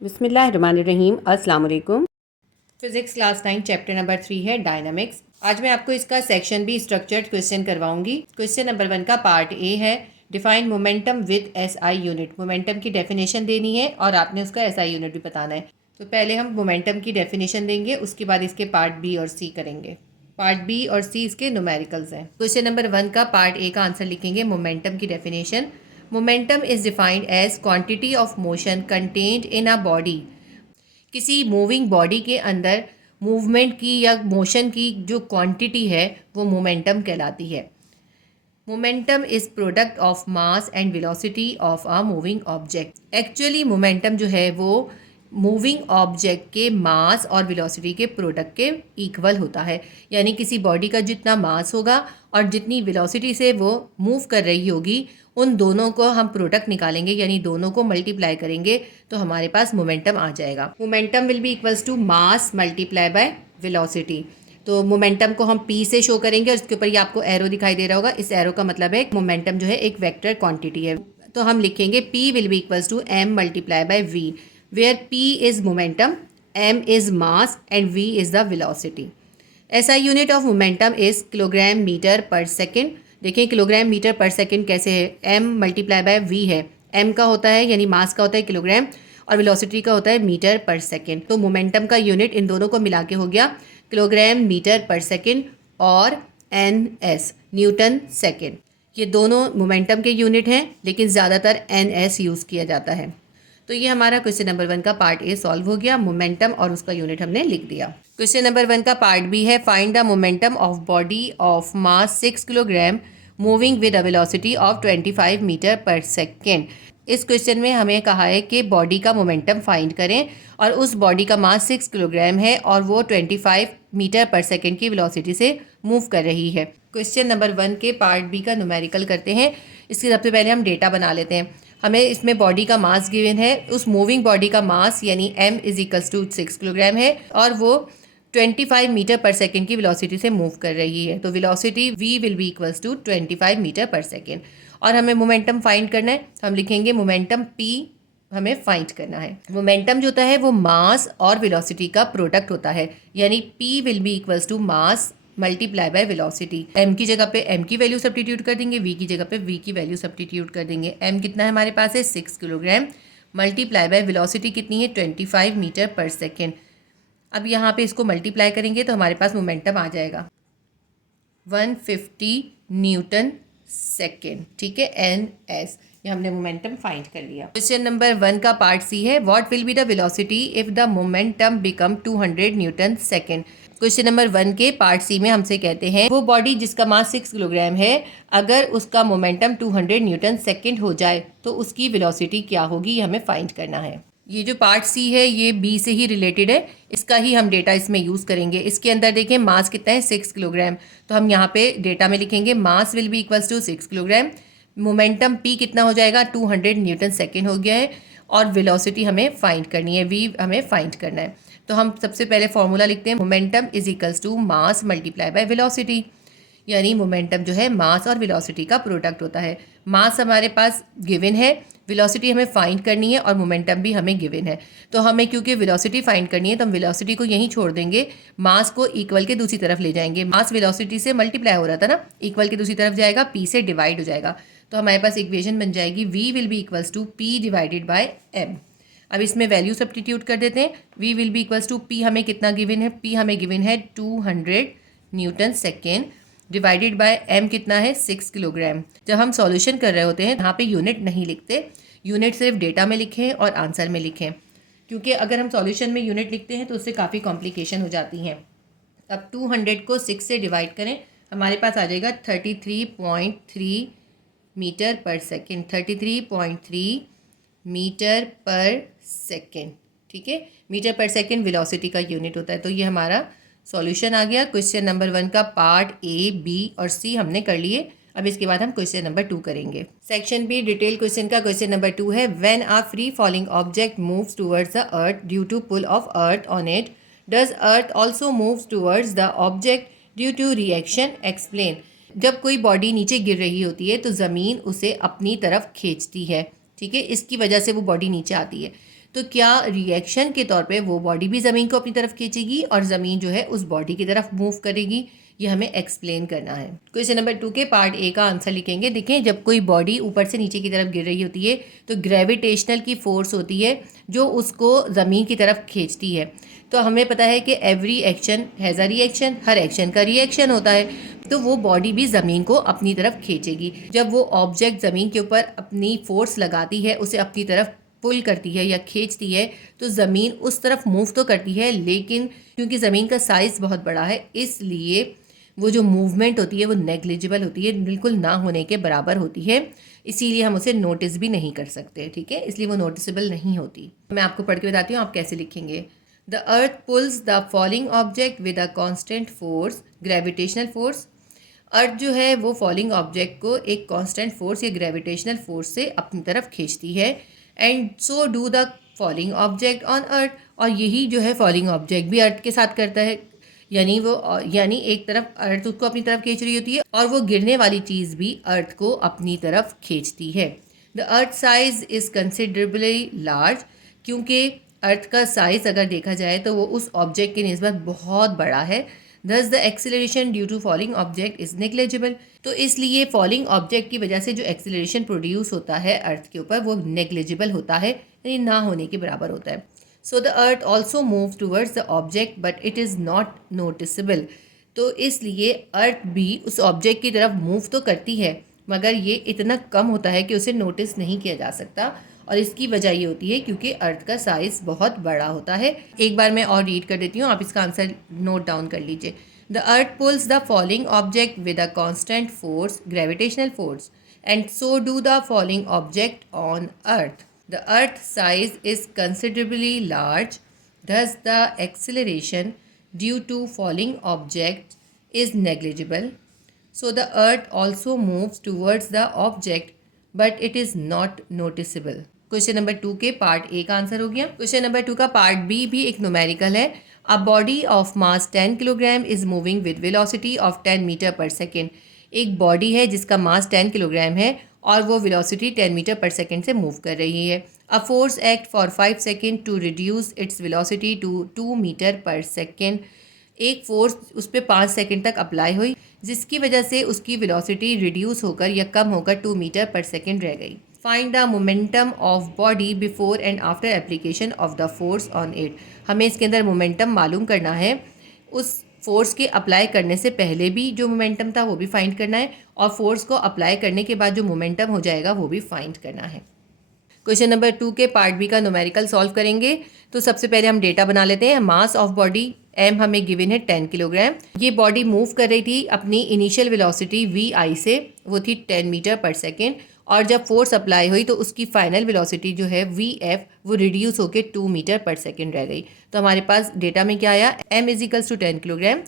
बिस्मिल्लाहिर्रहमानिर्रहीम। अस्सलाम वालेकुम। फिज़िक्स क्लास 9 चैप्टर नंबर 3 है डायनामिक्स। आज मैं आपको इसका सेक्शन बी स्ट्रक्चर्ड क्वेश्चन करवाऊंगी। क्वेश्चन नंबर 1 का पार्ट ए है, define momentum with SI unit. Momentum की डेफिनेशन देनी है और आपने उसका एसआई यूनिट भी बताना है। तो पहले हम मोमेंटम की डेफिनेशन देंगे, उसके बाद इसके पार्ट बी और सी करेंगे। पार्ट बी और सी इसके न्यूमेरिकल्स हैं। क्वेश्चन नंबर 1 का पार्ट ए का आंसर लिखेंगे मोमेंटम की definition. Momentum is defined as quantity of motion contained in a body. किसी मूविंग बॉडी के अंदर मूवमेंट की या मोशन की जो क्वांटिटी है वो मोमेंटम कहलाती है। Momentum is product of mass and velocity of a moving object. Actually momentum जो है वो मूविंग ऑब्जेक्ट के मास और वेलोसिटी के प्रोडक्ट के इक्वल होता है। यानी किसी बॉडी का जितना मास होगा और जितनी वेलोसिटी से वो मूव कर रही होगी, उन दोनों को हम प्रोडक्ट निकालेंगे, यानी दोनों को मल्टीप्लाई करेंगे तो हमारे पास मोमेंटम आ जाएगा। Momentum will be equals to mass multiply by velocity. तो मोमेंटम को हम P से शो करेंगे और इसके ऊपर ये आपको एरो दिखाई दे रहा होगा। इस एरो का मतलब है मोमेंटम जो है एक वेक्टर क्वांटिटी है। तो हम लिखेंगे P will be equals to M multiply by V, where P is momentum, M is mass and V is the velocity. SI unit of momentum is kilogram metre per second. देखिए kilogram metre per second कैसे है, M multiply by V है। M का होता है यानी मास का होता है किलोग्राम और वेलोसिटी का होता है मीटर पर सेकेंड। तो मोमेंटम का यूनिट इन दोनों को मिला के हो गया किलोग्राम मीटर पर सेकेंड और NS न्यूटन सेकेंड। ये दोनों मोमेंटम के यूनिट हैं, लेकिन ज़्यादातर NS यूज़ किया जाता है। तो ये हमारा क्वेश्चन नंबर 1 का पार्ट ए सॉल्व हो गया। मोमेंटम और उसका यूनिट हमने लिख दिया। क्वेश्चन नंबर 1 का पार्ट बी है, find the momentum of body of mass 6 kilogram moving with a velocity of 25 metre per second. इस क्वेश्चन में हमें कहा है कि बॉडी का मोमेंटम फाइंड करें और उस बॉडी का मास 6 किलोग्राम है और वो 25 मीटर पर सेकेंड की वेलोसिटी से मूव कर रही है। क्वेश्चन नंबर 1 के पार्ट बी का न्यूमेरिकल करते हैं। इसके सबसे पहले हम डेटा बना लेते हैं। हमें इसमें बॉडी का मास गिवन है, उस मूविंग बॉडी का मास यानी M is equals to 6 kilogram है और वो 25 मीटर पर सेकेंड की वेलोसिटी से मूव कर रही है। तो velocity V will be equals to 25 metre per second. और हमें मोमेंटम फाइंड करना है। हम लिखेंगे मोमेंटम P हमें फाइंड करना है। मोमेंटम जो होता है वो मास और वेलोसिटी का प्रोडक्ट होता है, यानी P will be equals to mass multiply by velocity. M की जगह पे M की वैल्यू सब्स्टिट्यूट कर देंगे, V की जगह पे V की वैल्यू सब्स्टिट्यूट कर देंगे। M कितना है हमारे पास है 6 किलोग्राम मल्टीप्लाई बाय वेलोसिटी कितनी है 25 मीटर पर सेकेंड। अब यहाँ पे इसको मल्टीप्लाई करेंगे तो हमारे पास मोमेंटम आ जाएगा 150 न्यूटन सेकेंड। ठीक है, NS। ये हमने मोमेंटम फाइंड कर लिया। क्वेश्चन नंबर 1 का पार्ट सी है, what will be the velocity if the momentum become 200 Newton second. Question number 1 के पार्ट सी में हमसे कहते हैं वो बॉडी जिसका मास 6 किलोग्राम है, अगर उसका मोमेंटम 200 न्यूटन सेकेंड हो जाए तो उसकी वेलोसिटी क्या होगी, ये हमें फाइंड करना है। ये जो पार्ट सी है ये बी से ही रिलेटेड है, इसका ही हम डेटा इसमें यूज़ करेंगे। इसके अंदर देखें मास कितना है 6 किलोग्राम, तो हम यहाँ पे डेटा में लिखेंगे mass will be equals to 6 kilogram. Momentum P कितना हो जाएगा 200 न्यूटन सेकेंड हो गया है और वेलोसिटी हमें फाइंड करनी है, V हमें फाइंड करना है। तो हम सबसे पहले फॉर्मूला लिखते हैं, momentum is equals to mass multiply by velocity. यानी मोमेंटम जो है मास और वेलोसिटी का प्रोडक्ट होता है। मास हमारे पास गिवन है, वेलोसिटी हमें फाइंड करनी है और मोमेंटम भी हमें गिवन है। तो हमें क्योंकि वेलोसिटी फाइंड करनी है तो हम वेलोसिटी को यहीं छोड़ देंगे, मास को इक्वल के दूसरी तरफ ले जाएंगे। मास वेलोसिटी से मल्टीप्लाई हो रहा था ना, इक्वल के दूसरी तरफ जाएगा, P से डिवाइड हो जाएगा। तो हमारे पास इक्वेशन बन जाएगी V will be equals to P divided by M। अब इसमें वैल्यू सब्स्टिट्यूट कर देते हैं। V will be equals to P हमें कितना गिवन है, P हमें गिवन है 200 Newton second divided by M कितना है 6 किलोग्राम। जब हम सॉल्यूशन कर रहे होते हैं यहाँ पे यूनिट नहीं लिखते, यूनिट सिर्फ डेटा में लिखें और आंसर में लिखें, क्योंकि अगर हम सॉल्यूशन में यूनिट लिखते हैं तो उससे काफ़ी कॉम्प्लिकेशन हो जाती हैं। अब 200 को 6 से डिवाइड करें, हमारे पास आ जाएगा 33.3 metre per second. 33.3 metre per second. ठीक है, मीटर पर सेकेंड वेलोसिटी का यूनिट होता है। तो ये हमारा सॉल्यूशन आ गया। क्वेश्चन नंबर 1 का पार्ट A, B और C हमने कर लिए। अब इसके बाद हम क्वेश्चन नंबर 2 करेंगे। सेक्शन बी डिटेल क्वेश्चन का क्वेश्चन नंबर 2 है, when a free falling object moves towards the earth due to pull of earth on it, does earth also moves towards the object due to reaction, explain. जब कोई body नीचे गिर रही होती है तो ज़मीन उसे अपनी तरफ खींचती है। ठीक है, इसकी वजह से वो बॉडी नीचे आती है। तो क्या रिएक्शन के तौर पे वो बॉडी भी ज़मीन को अपनी तरफ खींचेगी और ज़मीन जो है उस बॉडी की तरफ मूव करेगी, ये हमें एक्सप्लेन करना है। क्वेश्चन नंबर 2 के पार्ट ए का आंसर लिखेंगे। देखें, जब कोई बॉडी ऊपर से नीचे की तरफ गिर रही होती है तो ग्रेविटेशनल की फोर्स होती है जो उसको ज़मीन की तरफ खींचती है। तो हमें पता है कि every action has a reaction, her action का रिएक्शन होता है, तो वो बॉडी भी ज़मीन को अपनी तरफ खींचेगी। जब वो ऑब्जेक्ट ज़मीन के ऊपर अपनी फोर्स लगाती है, उसे अपनी तरफ पुल करती है या खींचती है, तो ज़मीन उस तरफ मूव तो करती है, लेकिन क्योंकि ज़मीन का साइज़ बहुत बड़ा है इसलिए वो जो मूवमेंट होती है वो नेग्लिजिबल होती है, बिल्कुल ना होने के बराबर होती है। इसीलिए हम उसे नोटिस भी नहीं कर सकते, ठीक है, इसलिए वो नोटिसेबल नहीं होती। मैं आपको पढ़ के बताती हूँ आप कैसे लिखेंगे। The earth pulls the falling object with a constant force, gravitational force. Earth जो है वो फॉलिंग ऑब्जेक्ट को एक कांस्टेंट फोर्स या ग्रेविटेशनल फोर्स से अपनी तरफ खींचती है। And so do the falling object on earth, और यही जो है फॉलिंग ऑब्जेक्ट भी अर्थ के साथ करता है, यानी एक तरफ अर्थ उसको अपनी तरफ खींच रही होती है और वो गिरने वाली चीज़ भी अर्थ को अपनी तरफ खींचती है। The earth size is considerably large, क्योंकि अर्थ का साइज अगर देखा जाए तो वो उस ऑब्जेक्ट के निस्बत बहुत बड़ा है। Thus the acceleration due to falling object is negligible, तो इसलिए फॉलिंग ऑब्जेक्ट की वजह से जो एक्सीलरेशन प्रोड्यूस होता है अर्थ के ऊपर वो नेग्लिजिबल होता है, यानी ना होने के बराबर होता है। So the earth also move towards the object but it is not noticeable, तो इसलिए अर्थ भी उस ऑब्जेक्ट की तरफ मूव तो करती है मगर ये इतना कम होता है कि उसे नोटिस नहीं किया जा सकता, और इसकी वजह ये होती है क्योंकि अर्थ का साइज़ बहुत बड़ा होता है। एक बार मैं और रीड कर देती हूँ, आप इसका आंसर नोट डाउन कर लीजिए। The earth pulls the falling object with a constant force, gravitational force, and so do the falling object on earth. The earth size is considerably large, thus the acceleration due to falling object is negligible. So the earth also moves towards the object but it is not noticeable. Question number 2 के part A का answer हो गया। Question number 2 का part B भी एक numerical है। A body of mass 10 kilogram is moving with velocity of 10 metre per second. एक body है जिसका मास 10 किलोग्राम है और वो वेलोसिटी 10 मीटर पर सेकेंड से मूव कर रही है। A force act for 5 second to reduce its velocity to 2 metre per second. एक फोर्स उस पर 5 सेकेंड तक अप्लाई हुई जिसकी वजह से उसकी वेलोसिटी रिड्यूस होकर या कम होकर 2 मीटर पर सेकेंड रह गई। Find the momentum of body before and after application of the force on it. हमें इसके अंदर मोमेंटम मालूम करना है, उस फोर्स के अप्लाई करने से पहले भी जो मोमेंटम था वो भी फाइंड करना है, और फोर्स को अप्लाई करने के बाद जो मोमेंटम हो जाएगा वो भी फाइंड करना है। क्वेश्चन नंबर 2 के पार्ट बी का न्यूमेरिकल सॉल्व करेंगे। तो सबसे पहले हम डेटा बना लेते हैं। मास ऑफ बॉडी एम हमें गिवन है 10 किलोग्राम। ये बॉडी मूव कर रही थी अपनी इनिशियल वेलोसिटी वी आई से, वो थी 10 मीटर पर सेकेंड, और जब फोर्स अप्लाई हुई तो उसकी फाइनल वेलोसिटी जो है वी एफ वो रिड्यूस होकर 2 मीटर पर सेकेंड रह गई। तो हमारे पास डेटा में क्या आया, M is equals to 10 kilogram,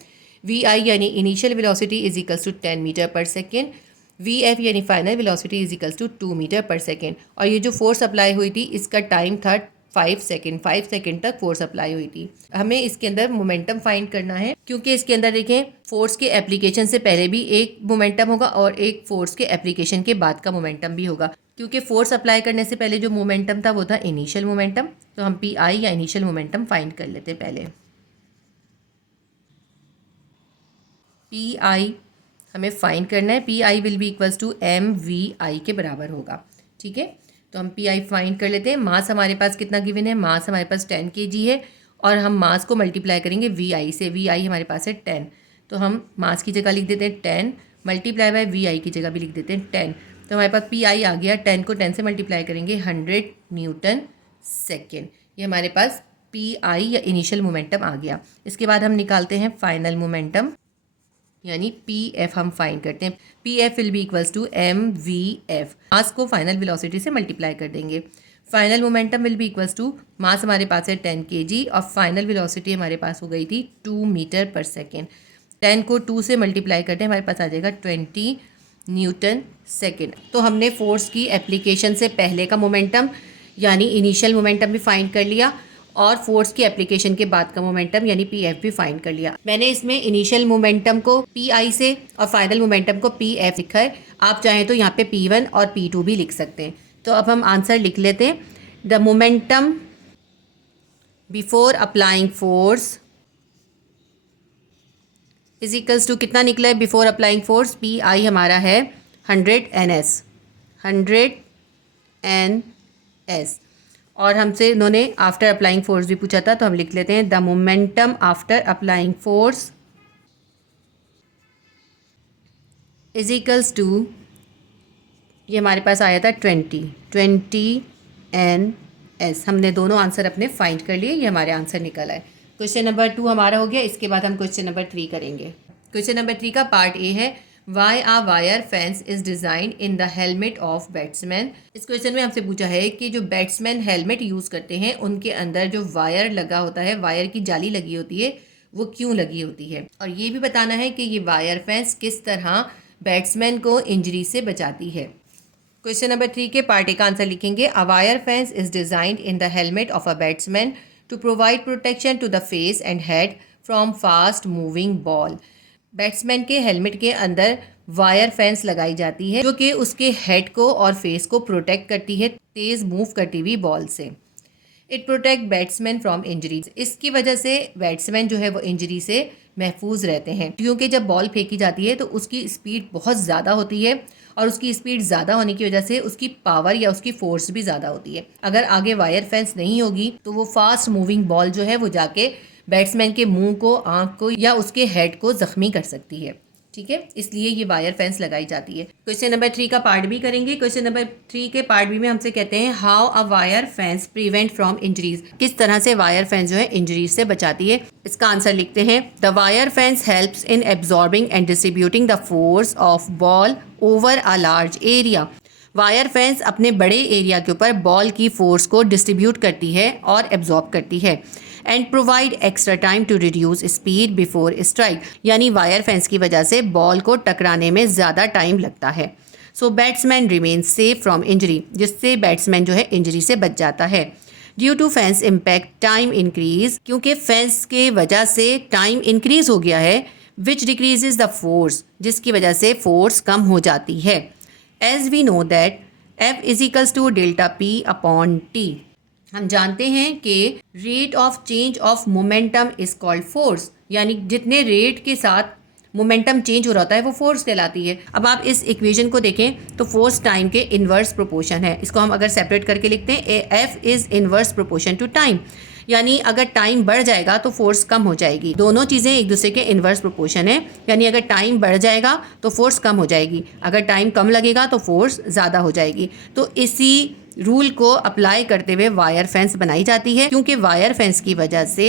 V I यानी initial velocity is equals to 10 metre per second, V F यानी final velocity is equals to 2 metre per second, और ये जो फोर्स अप्लाई हुई थी इसका टाइम था 5 सेकेंड, 5 सेकेंड तक फोर्स अप्लाई हुई थी। हमें इसके अंदर मोमेंटम फाइंड करना है, क्योंकि इसके अंदर देखें फोर्स के एप्लीकेशन से पहले भी एक मोमेंटम होगा और एक फोर्स के एप्लीकेशन के बाद का मोमेंटम भी होगा। क्योंकि फोर्स अप्लाई करने से पहले जो मोमेंटम था वो था इनिशियल मोमेंटम, तो हम पी आई या इनिशियल मोमेंटम फाइंड कर लेते हैं। पहले पी आई हमें फाइंड करना है, P I will be equals to M V I के बराबर होगा। ठीक है, तो हम पी आई फाइंड कर लेते हैं। मास हमारे पास कितना गिवन है, मास हमारे पास 10 kg है, और हम मास को मल्टीप्लाई करेंगे वी आई से। वी आई हमारे पास है 10, तो हम मास की जगह लिख देते हैं 10 मल्टीप्लाई बाय वी आई की जगह भी लिख देते हैं 10। तो हमारे पास पी आई आ गया, 10 को 10 से मल्टीप्लाई करेंगे 100 न्यूटन सेकेंड। ये हमारे पास पी आई या इनिशियल मोमेंटम आ गया। इसके बाद हम निकालते हैं फाइनल मोमेंटम, यानी पी एफ हम फाइंड करते हैं। P F will be equals to M V F, mass को फाइनल वेलोसिटी से मल्टीप्लाई कर देंगे। Final momentum will be equals to, mass हमारे पास है 10 kg और फाइनल वेलोसिटी हमारे पास हो गई थी 2 मीटर पर सेकेंड। 10 को 2 से मल्टीप्लाई करते हैं, हमारे पास आ जाएगा 20 न्यूटन सेकेंड। तो हमने फोर्स की एप्लीकेशन से पहले का मोमेंटम यानी इनिशियल मोमेंटम भी फाइंड कर लिया, और फोर्स की एप्लीकेशन के बाद का मोमेंटम यानी पी एफ भी फाइंड कर लिया। मैंने इसमें इनिशियल मोमेंटम को पी आई से और फाइनल मोमेंटम को पी एफ लिखा है। आप चाहें तो यहाँ पे P1 और P2 भी लिख सकते हैं। तो अब हम आंसर लिख लेते हैं। The momentum before applying force is equals to कितना निकला है before applying force, P I हमारा है 100 NS, 100 NS। और हमसे इन्होंने आफ्टर अप्लाइंग फोर्स भी पूछा था, तो हम लिख लेते हैं the momentum after applying force is equals to, ये हमारे पास आया था 20 NS। हमने दोनों आंसर अपने फाइंड कर लिए, ये हमारे आंसर निकल आए। क्वेश्चन नंबर 2 हमारा हो गया। इसके बाद हम क्वेश्चन नंबर 3 करेंगे। क्वेश्चन नंबर 3 का पार्ट ए है, why a wire fence is design in the helmet of batsman. इस क्वेश्चन में हमसे पूछा है कि जो बैट्समैन हेलमेट यूज़ करते हैं उनके अंदर जो वायर लगा होता है, वायर की जाली लगी होती है, वो क्यों लगी होती है, और ये भी बताना है कि ये वायर फेंस किस तरह बैट्समैन को इंजरी से बचाती है। क्वेश्चन नंबर 3 के पार्ट ए का आंसर लिखेंगे, a wire fence is designed in the helmet of a batsman to provide protection to the face and head from fast moving ball. Batsman के helmet के अंदर wire fence लगाई जाती है जो कि उसके हेड को और फेस को प्रोटेक्ट करती है तेज़ मूव करती हुई बॉल से। It protect batsman from injuries. इसकी वजह से बैट्समैन जो है वो इंजरी से महफूज रहते हैं, क्योंकि जब बॉल फेंकी जाती है तो उसकी स्पीड बहुत ज़्यादा होती है, और उसकी स्पीड ज़्यादा होने की वजह से उसकी पावर या उसकी फोर्स भी ज़्यादा होती है। अगर आगे वायर फेंस नहीं होगी तो वो फास्ट मूविंग बॉल जो है वो जाके बैट्समैन के मुंह को, आंख को या उसके हेड को जख्मी कर सकती है। ठीक है, इसलिए ये वायर फेंस लगाई जाती है। क्वेश्चन नंबर 3 का पार्ट बी करेंगे। क्वेश्चन नंबर 3 के पार्ट बी में हमसे कहते हैं, how a wire fence prevent from injuries. किस तरह से वायर फेंस जो है इंजरीज से बचाती है। इसका आंसर लिखते हैं, the wire fence helps in absorbing and distributing the force of ball over a large area. Wire fence अपने बड़े एरिया के ऊपर बॉल की फोर्स को डिस्ट्रीब्यूट करती है और एब्जॉर्ब करती है। And provide extra time to reduce speed before strike, यानी वायर फेंस की वजह से बॉल को टकराने में ज़्यादा टाइम लगता है। So batsman remain safe from injury, जिससे बैट्समैन जो है इंजरी से बच जाता है। Due to fence impact time increase, क्योंकि फेंस के वजह से टाइम इंक्रीज हो गया है, विच डिक्रीजेज द फोर्स, जिसकी वजह से फोर्स कम हो जाती है। As we know that F is equals to delta P upon T। हम जानते हैं कि rate of change of momentum is called force, यानी जितने रेट के साथ मोमेंटम चेंज हो रहा होता है वो फोर्स कहलाती है। अब आप इस इक्वेशन को देखें तो फोर्स टाइम के इन्वर्स प्रोपोर्शन है। इसको हम अगर सेपरेट करके लिखते हैं, F is inverse proportion to time, यानी अगर टाइम बढ़ जाएगा तो फोर्स कम हो जाएगी। दोनों चीज़ें एक दूसरे के इन्वर्स प्रोपोर्शन है, यानी अगर टाइम बढ़ जाएगा तो फोर्स कम हो जाएगी, अगर टाइम कम लगेगा तो फोर्स ज़्यादा हो जाएगी। तो इसी रूल को अप्लाई करते हुए वायर फेंस बनाई जाती है, क्योंकि वायर फेंस की वजह से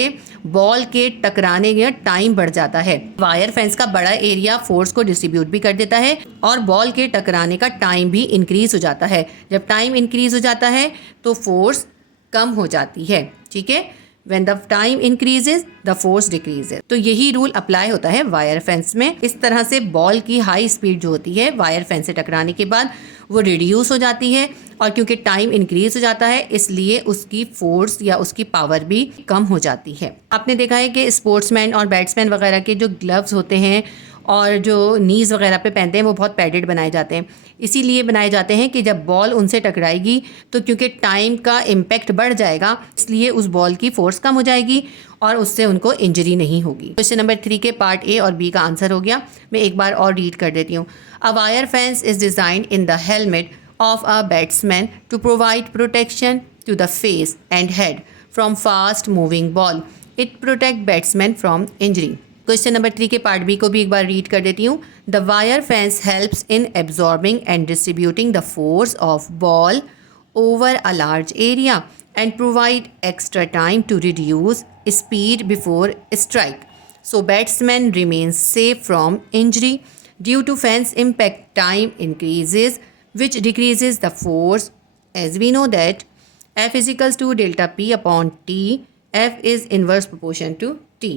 बॉल के टकराने में टाइम बढ़ जाता है। वायर फेंस का बड़ा एरिया फोर्स को डिस्ट्रीब्यूट भी कर देता है और बॉल के टकराने का टाइम भी इंक्रीज हो जाता है। जब टाइम इंक्रीज हो जाता है तो फोर्स कम हो जाती है। ठीक है, When the time increases, the force decreases। तो यही रूल अप्लाई होता है वायर फेंस में। इस तरह से बॉल की हाई स्पीड जो होती है वायर फेंस से टकराने के बाद वो रिड्यूस हो जाती है, और क्योंकि टाइम इंक्रीज हो जाता है इसलिए उसकी फोर्स या उसकी पावर भी कम हो जाती है। आपने देखा है कि स्पोर्ट्समैन और बैट्समैन वगैरह के जो ग्लव्स होते हैं और जो नीज़ वगैरह पे पहनते हैं वो बहुत पैडेड बनाए जाते हैं। इसीलिए बनाए जाते हैं कि जब बॉल उनसे टकराएगी तो क्योंकि टाइम का इम्पैक्ट बढ़ जाएगा, इसलिए उस बॉल की फोर्स कम हो जाएगी और उससे उनको इंजरी नहीं होगी। क्वेश्चन नंबर 3 के पार्ट ए और बी का आंसर हो गया। मैं एक बार और रीड कर देती हूँ। अ wire fence is designed in the helmet of a batsman to provide protection to the face and head from fast moving ball. It protect batsmen from injury. Question number 3 के part B को भी एक बार read कर देती हूँ। The wire fence helps in absorbing and distributing the force of ball over a large area and provide extra time to reduce speed before strike, so batsman remains safe from injury. Due to fence impact time increases which decreases the force, as we know that F is equals to delta P upon T. F is inverse proportion to T.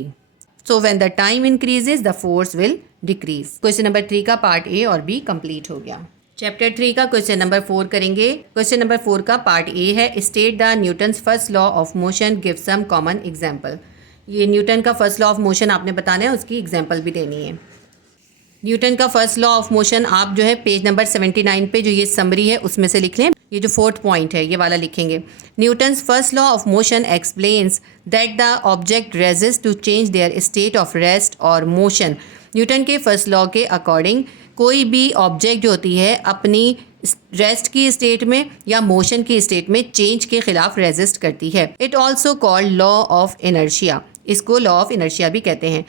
So when the time increases, the force will decrease. Question number 3 का part A और B complete हो गया। Chapter 3 का question number 4 करेंगे। Question number 4 का part A है, state the Newton's first law of motion, give some common example. ये Newton का फर्स्ट लॉ ऑफ मोशन आपने बताना है, उसकी एग्जाम्पल भी देनी है। न्यूटन का फर्स्ट लॉ ऑफ मोशन आप जो है पेज नंबर 79 पे जो ये समरी है उसमें से लिख लें। ये जो 4th पॉइंट है ये वाला लिखेंगे। Newton's first law of motion explains that the object resist to change their state of rest और मोशन। न्यूटन के फर्स्ट लॉ के अकॉर्डिंग कोई भी ऑब्जेक्ट जो होती है अपनी रेस्ट की स्टेट में या मोशन की स्टेट में चेंज के खिलाफ रेजिस्ट करती है। It also called law of inertia. इसको लॉ ऑफ इनर्शिया भी कहते हैं।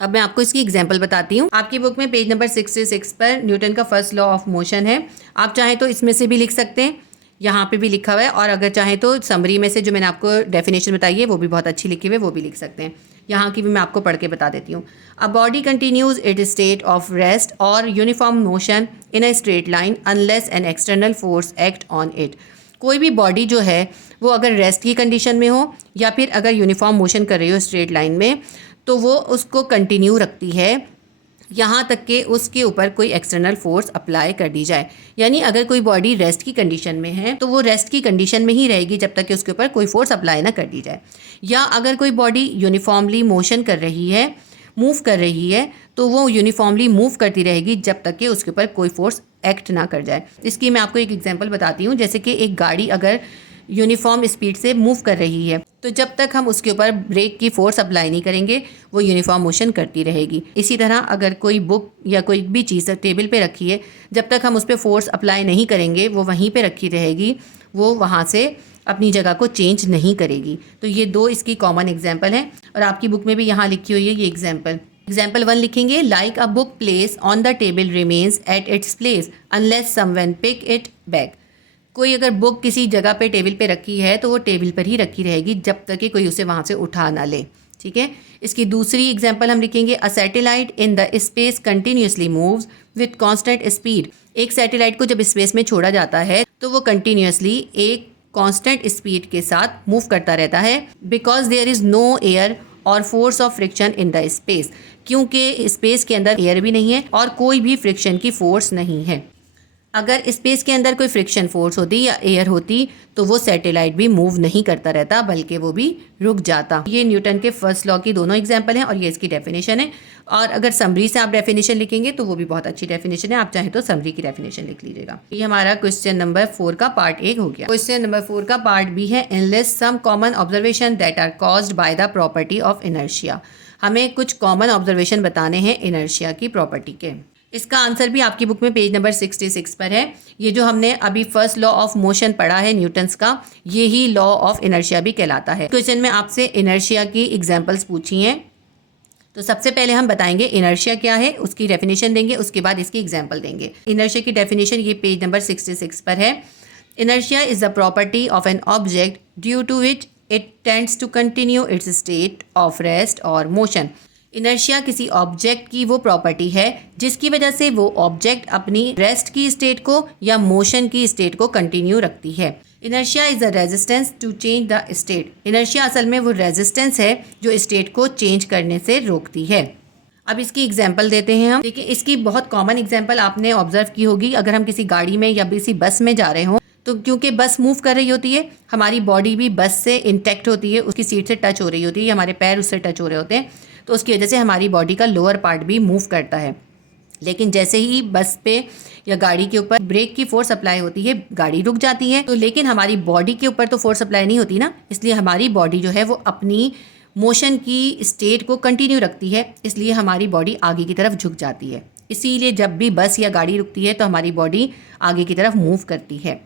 अब मैं आपको इसकी एग्जांपल बताती हूँ। आपकी बुक में पेज नंबर 66 पर न्यूटन का फर्स्ट लॉ ऑफ मोशन है। आप चाहें तो इसमें से भी लिख सकते हैं, यहाँ पे भी लिखा हुआ है, और अगर चाहें तो समरी में से जो मैंने आपको डेफिनेशन बताई है वो भी बहुत अच्छी लिखी हुई है, वो भी लिख सकते हैं। यहाँ की भी मैं आपको पढ़ के बता देती हूँ। A body continues it state of rest or uniform motion in a straight line unless an external force act on it. कोई भी बॉडी जो है वो अगर रेस्ट की कंडीशन में हो या फिर अगर यूनिफॉर्म मोशन कर रही हो स्ट्रेट लाइन में, तो वो उसको कंटिन्यू रखती है यहाँ तक कि उसके ऊपर कोई एक्सटर्नल फोर्स अप्लाई कर दी जाए। यानी अगर कोई बॉडी रेस्ट की कंडीशन में है तो वो रेस्ट की कंडीशन में ही रहेगी जब तक कि उसके ऊपर कोई फोर्स अप्लाई ना कर दी जाए। या अगर कोई बॉडी यूनिफॉर्मली मोशन कर रही है, मूव कर रही है, तो वो यूनिफॉर्मली मूव करती रहेगी जब तक कि उसके ऊपर कोई फोर्स एक्ट ना कर जाए। इसकी मैं आपको एक एग्जांपल बताती हूँ। जैसे कि एक गाड़ी अगर यूनिफॉर्म स्पीड से मूव कर रही है तो जब तक हम उसके ऊपर ब्रेक की फोर्स अप्लाई नहीं करेंगे वो यूनिफॉर्म मोशन करती रहेगी। इसी तरह अगर कोई बुक या कोई भी चीज़ टेबल पे रखी है, जब तक हम उस पर फोर्स अप्लाई नहीं करेंगे वो वहीं पे रखी रहेगी, वो वहाँ से अपनी जगह को चेंज नहीं करेगी। तो ये दो इसकी कॉमन एग्जाम्पल हैं और आपकी बुक में भी यहाँ लिखी हुई है ये एग्जाम्पल। एग्जाम्पल 1 लिखेंगे, like a book place on the table remains at its place unless someone pick it back. कोई अगर बुक किसी जगह पे टेबल पे रखी है तो वो टेबल पर ही रखी रहेगी जब तक कि कोई उसे वहाँ से उठा ना ले। ठीक है। इसकी दूसरी एग्जांपल हम लिखेंगे, a satellite in the space continuously moves with constant speed. एक सैटेलाइट को जब स्पेस में छोड़ा जाता है तो वो कंटिन्यूसली एक कांस्टेंट स्पीड के साथ मूव करता रहता है, because there is no air or force of friction in the space. क्योंकि स्पेस के अंदर एयर भी नहीं है और कोई भी फ्रिक्शन की फोर्स नहीं है। अगर स्पेस के अंदर कोई फ्रिक्शन फोर्स होती या एयर होती तो वो सैटेलाइट भी मूव नहीं करता रहता बल्कि वो भी रुक जाता। ये न्यूटन के फर्स्ट लॉ की दोनों एग्जांपल हैं और ये इसकी डेफिनेशन है। और अगर समरी से आप डेफिनेशन लिखेंगे तो वो भी बहुत अच्छी डेफिनेशन है। आप चाहें तो समरी की डेफिनेशन लिख लीजिएगा। ये हमारा क्वेश्चन नंबर 4 का पार्ट A हो गया। क्वेश्चन नंबर 4 का पार्ट B है, enlist some common observation that are caused by the property of inertia. हमें कुछ कॉमन ऑब्जर्वेशन बताने हैं इनर्शिया की प्रॉपर्टी के। इसका आंसर भी आपकी बुक में पेज नंबर 66 पर है। ये जो हमने अभी फर्स्ट लॉ ऑफ मोशन पढ़ा है न्यूटन्स का, ये ही लॉ ऑफ इनर्शिया भी कहलाता है। क्वेश्चन में आपसे इनर्शिया की एग्जांपल्स पूछी हैं, तो सबसे पहले हम बताएंगे इनर्शिया क्या है, उसकी डेफिनेशन देंगे, उसके बाद इसकी एग्जांपल देंगे। इनर्शिया की डेफिनेशन ये पेज नंबर 66 पर है। Inertia is the property of an object due to which it tends to continue its state of rest और मोशन। इनर्शिया किसी ऑब्जेक्ट की वो प्रॉपर्टी है जिसकी वजह से वो ऑब्जेक्ट अपनी रेस्ट की स्टेट को या मोशन की स्टेट को कंटिन्यू रखती है। Inertia is the resistance to change the state. Inertia असल में वो रेजिस्टेंस है जो स्टेट को चेंज करने से रोकती है। अब इसकी एग्जांपल देते हैं हम। देखिए, इसकी बहुत कॉमन एग्जांपल आपने ऑब्जर्व की होगी। अगर हम किसी गाड़ी में या किसी बस में जा रहे हों तो क्योंकि बस मूव कर रही होती है, हमारी बॉडी भी बस से इंटैक्ट होती है, उसकी सीट से टच हो रही होती है, हमारे पैर उससे टच हो रहे होते हैं, तो उसकी वजह से हमारी बॉडी का लोअर पार्ट भी मूव करता है। लेकिन जैसे ही बस पे या गाड़ी के ऊपर ब्रेक की फोर्स अप्लाई होती है, गाड़ी रुक जाती है। तो लेकिन हमारी बॉडी के ऊपर तो फोर्स अप्लाई नहीं होती ना, इसलिए हमारी बॉडी जो है वो अपनी मोशन की स्टेट को कंटिन्यू रखती है, इसलिए हमारी बॉडी आगे की तरफ झुक जाती है। इसीलिए जब भी बस या गाड़ी रुकती है तो हमारी बॉडी आगे की तरफ मूव करती है।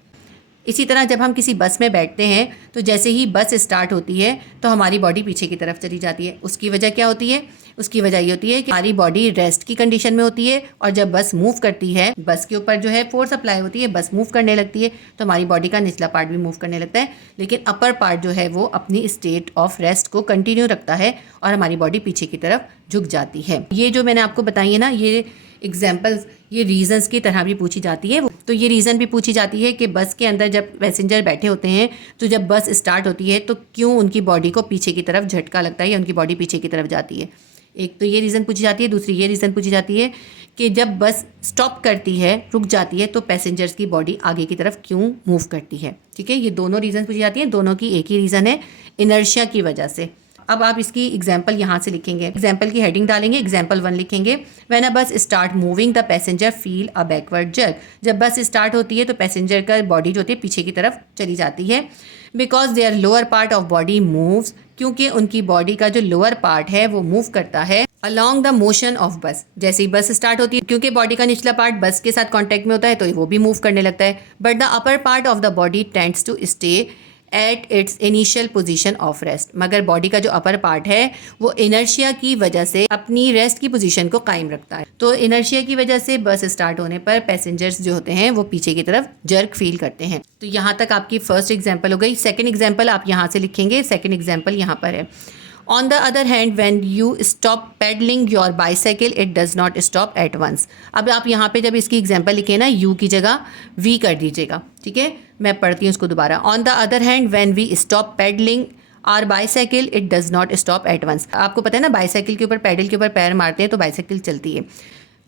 इसी तरह जब हम किसी बस में बैठते हैं तो जैसे ही बस स्टार्ट होती है तो हमारी बॉडी पीछे की तरफ चली जाती है। उसकी वजह क्या होती है? उसकी वजह ये होती है कि हमारी बॉडी रेस्ट की कंडीशन में होती है और जब बस मूव करती है, बस के ऊपर जो है फोर्स अप्लाई होती है, बस मूव करने लगती है तो हमारी बॉडी का निचला पार्ट भी मूव करने लगता है, लेकिन अपर पार्ट जो है वो अपनी स्टेट ऑफ रेस्ट को कंटिन्यू रखता है और हमारी बॉडी पीछे की तरफ झुक जाती है। ये जो मैंने आपको बताई है ना, ये एग्जाम्पल्स, ये रीजंस की तरह भी पूछी जाती है। तो ये रीज़न भी पूछी जाती है कि बस के अंदर जब पैसेंजर बैठे होते हैं तो जब बस स्टार्ट होती है तो क्यों उनकी बॉडी को पीछे की तरफ झटका लगता है या उनकी बॉडी पीछे की तरफ जाती है। एक तो ये रीज़न पूछी जाती है। दूसरी ये रीज़न पूछी जाती है कि जब बस स्टॉप करती है, रुक जाती है, तो पैसेंजर्स की बॉडी आगे की तरफ क्यों मूव करती है। ठीक है, ये दोनों रीज़न पूछी जाती हैं। दोनों की एक ही रीज़न है, इनर्शिया की वजह से। अब आप इसकी एग्जाम्पल यहाँ से लिखेंगे, एग्जाम्पल की हेडिंग डालेंगे, एग्जाम्पल 1 लिखेंगे। व्हेन अ बस start moving the passenger feel a backward jerk. जब बस स्टार्ट होती है तो पैसेंजर का बॉडी जो होती है पीछे की तरफ चली जाती है। Because their lower part of body moves, क्योंकि उनकी बॉडी का जो लोअर पार्ट है वो मूव करता है अलॉन्ग द मोशन ऑफ बस। जैसे ही बस स्टार्ट होती है, क्योंकि बॉडी का निचला पार्ट बस के साथ कॉन्टैक्ट में होता है तो वो भी मूव करने लगता है। But the upper part of the body tends to stay at its initial position of rest. मगर बॉडी का जो अपर पार्ट है वो इनर्शिया की वजह से अपनी रेस्ट की पोजीशन को कायम रखता है। तो इनर्शिया की वजह से बस स्टार्ट होने पर पैसेंजर्स जो होते हैं वो पीछे की तरफ जर्क फील करते हैं। तो यहाँ तक आपकी फर्स्ट एग्जाम्पल हो गई। सेकेंड एग्जाम्पल आप यहाँ से लिखेंगे, सेकेंड एग्जाम्पल यहाँ पर है। On the other hand, when you stop pedaling your bicycle, it does not stop at once. अब आप यहाँ पे जब इसकी एग्जाम्पल लिखे ना, यू की जगह वी कर दीजिएगा, ठीक है। मैं पढ़ती हूँ इसको दोबारा। On the other hand, when we stop pedaling our bicycle, it does not stop at once. आपको पता है ना, बाईसाइकिल के ऊपर पैडल के ऊपर पैर मारते हैं तो बाईसाइकिल चलती है।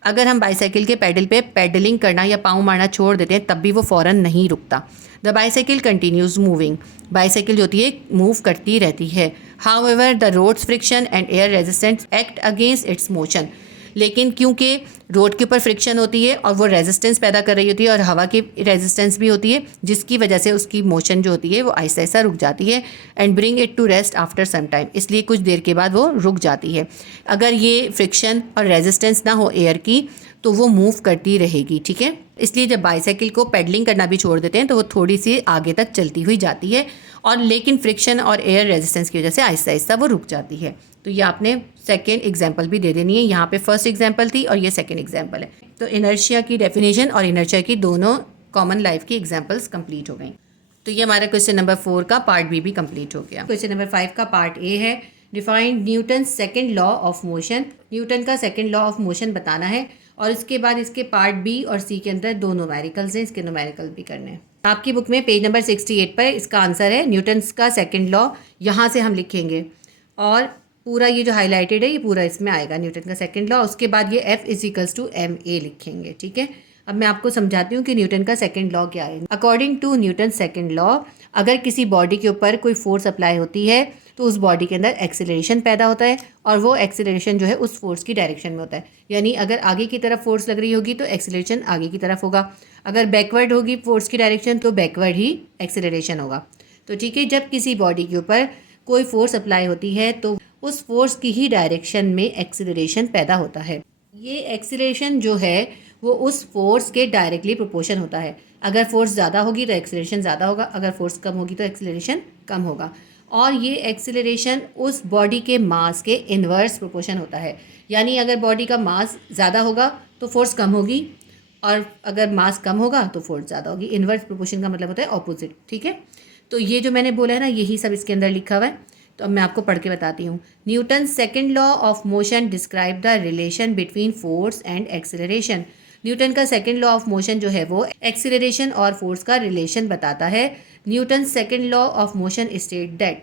अगर हम बाईसाइकिल के पैडल पे पैडलिंग करना या पाँव मारना छोड़ देते हैं तब भी वो फ़ौरन नहीं रुकता। The bicycle continues moving. Bicycle जो होती है मूव करती रहती है। However the road's friction and air resistance act against its motion. लेकिन क्योंकि रोड के ऊपर फ्रिक्शन होती है और वो रेजिस्टेंस पैदा कर रही होती है और हवा की रेजिस्टेंस भी होती है, जिसकी वजह से उसकी मोशन जो होती है वो आहिस्ता आहिस्ता रुक जाती है। And bring it to rest after some time. इसलिए कुछ देर के बाद वो रुक जाती है। अगर ये फ्रिक्शन और रेजिस्टेंस ना हो एयर की तो वो मूव करती रहेगी, ठीक है। इसलिए जब बाईसाइकिल को पेडलिंग करना भी छोड़ देते हैं तो वो थोड़ी सी आगे तक चलती हुई जाती है, और लेकिन फ्रिक्शन और एयर रेजिस्टेंस की वजह से आहिस्ता आहिस्ता वो रुक जाती है। तो ये आपने सेकेंड एग्जाम्पल भी दे देनी है। यहाँ पे फर्स्ट एग्जाम्पल थी और ये सेकेंड एग्जाम्पल है। तो इनर्शिया की डेफिनेशन और इनर्शिया की दोनों कॉमन लाइफ की एग्जाम्पल्स कंप्लीट हो गई। तो ये हमारा क्वेश्चन नंबर 4 का पार्ट बी भी कंप्लीट हो गया। क्वेश्चन नंबर 5 का पार्ट ए है, define Newton second law of motion. Newton का सेकेंड लॉ ऑफ मोशन बताना है, और इसके बाद इसके पार्ट बी और सी के अंदर दो न्यूमेरिकल्स हैं, इसके न्यूमेरिकल भी करने हैं। आपकी बुक में पेज नंबर 68 पर इसका आंसर है न्यूटन्स का सेकेंड लॉ। यहाँ से हम लिखेंगे और पूरा ये जो हाईलाइटेड है ये पूरा इसमें आएगा, न्यूटन का सेकेंड लॉ। उसके बाद ये F = ma लिखेंगे, ठीक है। अब मैं आपको समझाती हूँ कि न्यूटन का सेकेंड लॉ क्या है। According to Newton second law, अगर किसी बॉडी के ऊपर कोई फोर्स अप्लाई होती है तो उस बॉडी के अंदर एक्सीलरेशन पैदा होता है, और वो एक्सीलरेशन जो है उस फोर्स की डायरेक्शन में होता है। यानी अगर आगे की तरफ फोर्स लग रही होगी तो एक्सीलरेशन आगे की तरफ होगा, अगर बैकवर्ड होगी फोर्स की डायरेक्शन तो बैकवर्ड ही एक्सीलरेशन होगा। तो ठीक है, जब किसी बॉडी के ऊपर कोई फोर्स अप्लाई होती है तो उस फोर्स की ही डायरेक्शन में एक्सीलरेशन पैदा होता है। ये एक्सीलरेशन जो है वो उस फोर्स के डायरेक्टली प्रोपोर्शन होता है। अगर फोर्स ज़्यादा होगी तो एक्सीलरेशन ज़्यादा होगा, अगर फोर्स कम होगी तो एक्सीलरेशन कम होगा। और ये एक्सीलरेशन उस बॉडी के मास के इन्वर्स प्रोपोर्शन होता है। यानी अगर बॉडी का मास ज़्यादा होगा तो फोर्स कम होगी, और अगर मास कम होगा तो फोर्स ज़्यादा होगी। इन्वर्स प्रोपोर्शन का मतलब होता है ऑपोजिट, ठीक है। तो ये जो मैंने बोला है ना, यही सब इसके अंदर लिखा हुआ है। तो अब मैं आपको पढ़ के बताती हूँ। Newton second law of motion describe the relation between force and acceleration. Newton का सेकेंड लॉ ऑफ मोशन जो है वो एक्सीलरेशन और फोर्स का रिलेशन बताता है। Newton second law of motion state that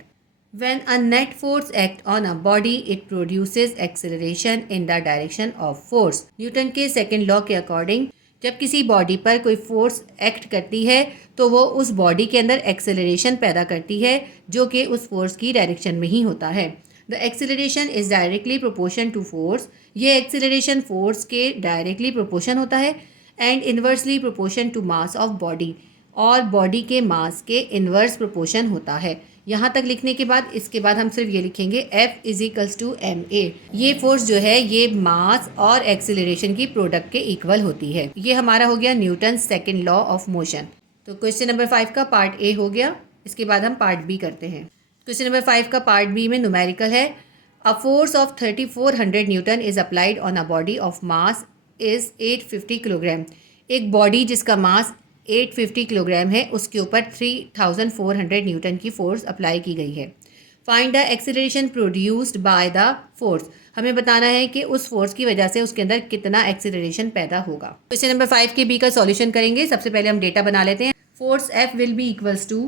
when a net force act on a body it produces acceleration in the direction of force. Newton के second law के according जब किसी बॉडी पर कोई फोर्स एक्ट करती है तो वो उस बॉडी के अंदर एक्सेलरेशन पैदा करती है, जो कि उस फोर्स की डायरेक्शन में ही होता है। The acceleration is directly proportion to force. ये एक्सेलरेशन फोर्स के डायरेक्टली प्रोपोर्शन होता है। And inversely proportion to mass of body, और बॉडी के मास के इन्वर्स प्रोपोर्शन होता है। यहाँ तक लिखने के बाद इसके बाद हम सिर्फ ये लिखेंगे F = ma। ये फोर्स जो है ये मास और एक्सीलरेशन की प्रोडक्ट के इक्वल होती है। ये हमारा हो गया Newton second law of motion. तो क्वेश्चन नंबर 5 का पार्ट ए हो गया। इसके बाद हम पार्ट बी करते हैं। क्वेश्चन नंबर 5 का पार्ट बी में न्यूमेरिकल है, a force of 3400 Newton is applied on a body of mass is 850 kilogram. एक बॉडी जिसका मास 850 किलोग्राम है उसके ऊपर 3400 न्यूटन की फोर्स अप्लाई की गई है। Find the acceleration produced by the force. हमें बताना है कि उस फोर्स की वजह से उसके अंदर कितना एक्सीलरेशन पैदा होगा। क्वेश्चन नंबर 5 के बी का सॉल्यूशन करेंगे। सबसे पहले हम डेटा बना लेते हैं। Force F will be equals to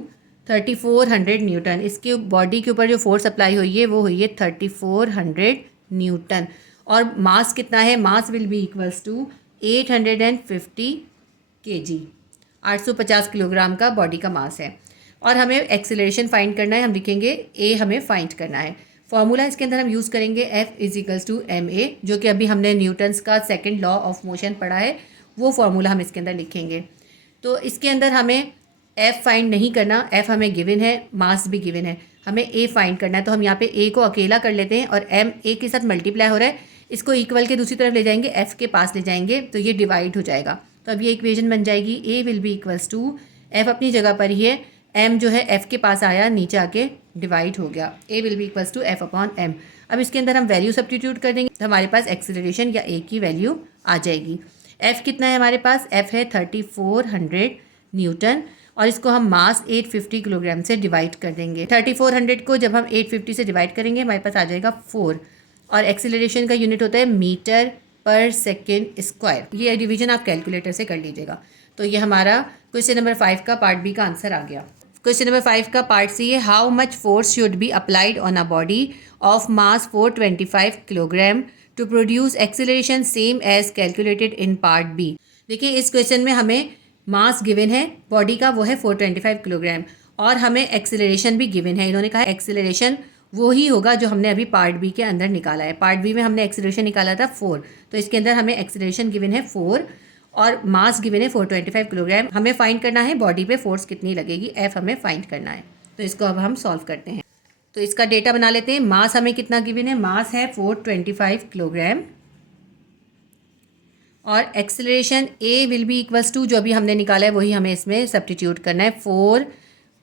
3400 newton. इसके बॉडी के ऊपर जो फोर्स अप्लाई हुई है वो हुई है 3400 न्यूटन, और मास कितना है, mass will be equals to 850 kg। 850 kilogram का बॉडी का मास है। और हमें एक्सीलरेशन फाइंड करना है। हम लिखेंगे ए हमें फाइंड करना है। फॉर्मूला इसके अंदर हम यूज़ करेंगे F is equals to ma, जो कि अभी हमने न्यूटन्स का सेकंड लॉ ऑफ मोशन पढ़ा है, वो फॉर्मूला हम इसके अंदर लिखेंगे। तो इसके अंदर हमें F फाइंड नहीं करना, F हमें गिवन है, मास भी गिवन है, हमें A फाइंड करना है। तो हम यहाँ पे A को अकेला कर लेते हैं और M A के साथ मल्टीप्लाई हो रहा है, इसको इक्वल के दूसरी तरफ ले जाएंगे, F के पास ले जाएंगे तो ये डिवाइड हो जाएगा। तो अब ये इक्वेशन बन जाएगी A will be equals to, F अपनी जगह पर ही है, M जो है F के पास आया, नीचे आके डिवाइड हो गया, A will be equals to F upon M। अब इसके अंदर हम वैल्यू सब्स्टिट्यूट कर देंगे तो हमारे पास एक्सीलरेशन या A की वैल्यू आ जाएगी। F कितना है हमारे पास, F है 3400 न्यूटन और इसको हम मास 850 किलोग्राम से डिवाइड कर देंगे। 3400 को जब हम 850 से डिवाइड करेंगे हमारे पास आ जाएगा 4, और एक्सीलरेशन का यूनिट होता है मीटर पर सेकेंड स्क्वायर। ये डिवीजन आप कैलकुलेटर से कर लीजिएगा। तो ये हमारा क्वेश्चन नंबर 5 का पार्ट बी का आंसर आ गया। क्वेश्चन नंबर 5 का पार्ट सी है, how much force should be applied on a body of mass 425 kilogram to produce acceleration same as calculated in part B. देखिए इस क्वेश्चन में हमें मास गिवन है बॉडी का, वो है 425 किलोग्राम, और हमें एक्सीलरेशन भी गिवन है। इन्होंने कहा एक्सीलरेशन वो ही होगा जो हमने अभी पार्ट बी के अंदर निकाला है। पार्ट बी में हमने एक्सीलरेशन निकाला था 4, तो इसके अंदर हमें एक्सीलरेशन गिवन है 4 और मास गिवन है 425 किलोग्राम। हमें फाइंड करना है बॉडी पे फोर्स कितनी लगेगी, F हमें फाइंड करना है। तो इसको अब हम सॉल्व करते हैं। तो इसका डेटा बना लेते हैं। मास हमें कितना गिवन है, मास है 425 किलोग्राम, और acceleration A will be equals to, जो अभी हमने निकाला है वही हमें इसमें सब्स्टिट्यूट करना है, 4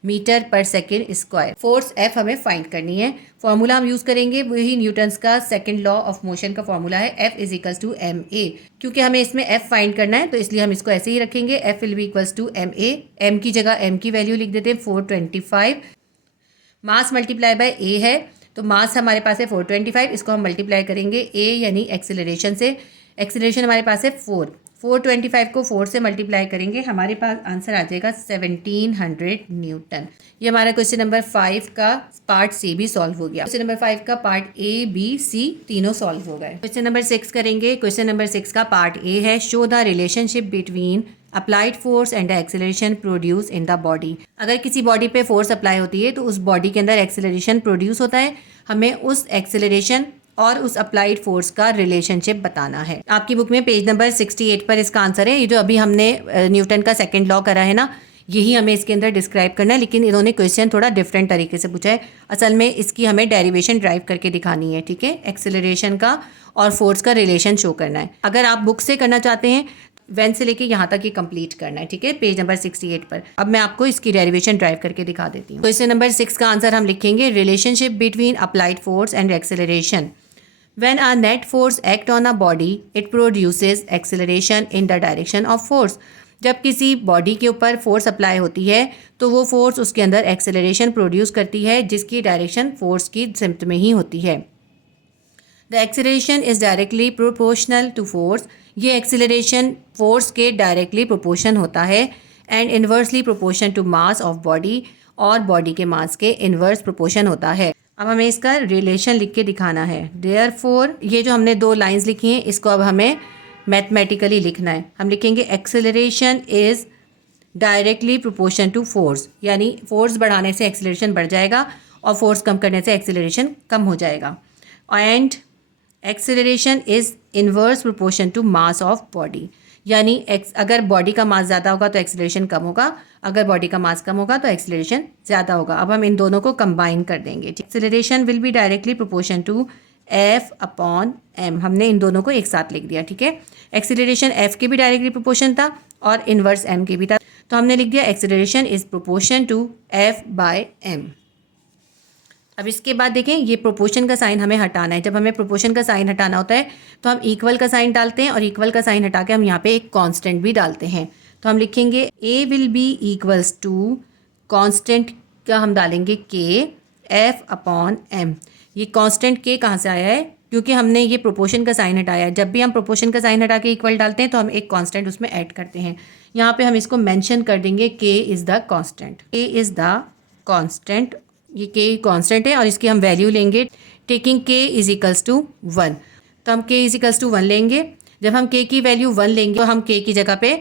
metre per second square. Force F हमें फाइंड करनी है। फॉर्मूला हम यूज़ करेंगे वही न्यूटन्स का सेकंड लॉ ऑफ मोशन का फॉर्मूला है, F is equals to ma। क्योंकि हमें इसमें F फाइंड करना है तो इसलिए हम इसको ऐसे ही रखेंगे, F will be equals to ma। M की जगह M की वैल्यू लिख देते हैं 425, मास मल्टीप्लाई बाय A है, तो मास हमारे पास है 425, इसको हम मल्टीप्लाई करेंगे A यानी एक्सेलरेशन से। एक्सेलरेशन हमारे पास है 425 को 4 से मल्टीप्लाई करेंगे, हमारे पास आंसर आ जाएगा 1700 न्यूटन। ये हमारा क्वेश्चन नंबर 5 का पार्ट सी भी सॉल्व हो गया। क्वेश्चन नंबर 5 का पार्ट A B C तीनों सॉल्व हो गए। क्वेश्चन नंबर 6 करेंगे। क्वेश्चन नंबर 6 का पार्ट A है, show the relationship between applied force and acceleration produce in the body. अगर किसी बॉडी पे फोर्स अप्लाई होती है तो उस बॉडी के अंदर एक्सेलरेशन प्रोड्यूस होता है। हमें उस एक्सेलरेशन और उस अप्लाइड फोर्स का रिलेशनशिप बताना है। आपकी बुक में पेज नंबर 68 पर इसका आंसर है। ये जो अभी हमने न्यूटन का सेकंड लॉ करा है ना, यही हमें इसके अंदर डिस्क्राइब करना है, लेकिन इन्होंने क्वेश्चन थोड़ा डिफरेंट तरीके से पूछा है। असल में इसकी हमें डेरिवेशन ड्राइव करके दिखानी है, ठीक है। एक्सेलरेशन का और फोर्स का रिलेशन शो करना है। अगर आप बुक से करना चाहते हैं वैन से लेके यहाँ तक ये कंप्लीट करना है, ठीक है, पेज नंबर 68 पर। अब मैं आपको इसकी डेरिवेशन ड्राइव करके दिखा देती हूँ। क्वेश्चन नंबर 6 का आंसर हम लिखेंगे, relationship between applied force and acceleration. When a net force act on a body, it produces acceleration in the direction of force. जब किसी बॉडी के ऊपर फोर्स अप्लाई होती है तो वो फोर्स उसके अंदर एक्सेलरेशन प्रोड्यूस करती है, जिसकी डायरेक्शन फोर्स की सिम्त में ही होती है। The acceleration is directly proportional to force. ये एक्सेलरेशन फोर्स के डायरेक्टली प्रोपोर्शन होता है, and inversely proportion to mass of body, और बॉडी के मास के इन्वर्स प्रोपोर्शन होता है। अब हमें इसका रिलेशन लिख के दिखाना है। देयरफॉर, ये जो हमने 2 लाइंस लिखी हैं इसको अब हमें मैथमेटिकली लिखना है। हम लिखेंगे acceleration is directly proportion to force, यानी फोर्स बढ़ाने से एक्सेलरेशन बढ़ जाएगा और फोर्स कम करने से एक्सेलरेशन कम हो जाएगा। And acceleration is inverse proportion to mass of body, यानी अगर बॉडी का मास ज़्यादा होगा तो एक्सेलरेशन कम होगा, अगर बॉडी का मास कम होगा तो एक्सेलरेशन ज़्यादा होगा। अब हम इन दोनों को कंबाइन कर देंगे। Acceleration will be directly proportion to F upon M। हमने इन दोनों को एक साथ लिख दिया, ठीक है। एक्सेलरेशन F के भी डायरेक्टली प्रोपोर्शन था और इनवर्स M के भी था, तो हमने लिख दिया acceleration is proportion to F by M। अब इसके बाद देखें, ये प्रोपोर्शन का साइन हमें हटाना है। जब हमें प्रोपोर्शन का साइन हटाना होता है तो हम इक्वल का साइन डालते हैं, और इक्वल का साइन हटा के हम यहाँ पे एक कांस्टेंट भी डालते हैं। तो हम लिखेंगे A will be equals to constant का हम डालेंगे K F अपॉन M। ये कांस्टेंट K कहाँ से आया है, क्योंकि हमने ये प्रोपोर्शन का साइन हटाया है। जब भी हम प्रोपोर्शन का साइन हटा के इक्वल डालते हैं तो हम एक कांस्टेंट उसमें ऐड करते हैं। यहाँ पे हम इसको मेंशन कर देंगे K is the constant. K is the constant, ये K कांस्टेंट है और इसकी हम वैल्यू लेंगे taking K is equals to 1। तो हम K इज इक्वल्स टू 1 लेंगे। जब हम K की वैल्यू 1 लेंगे तो हम K की जगह पे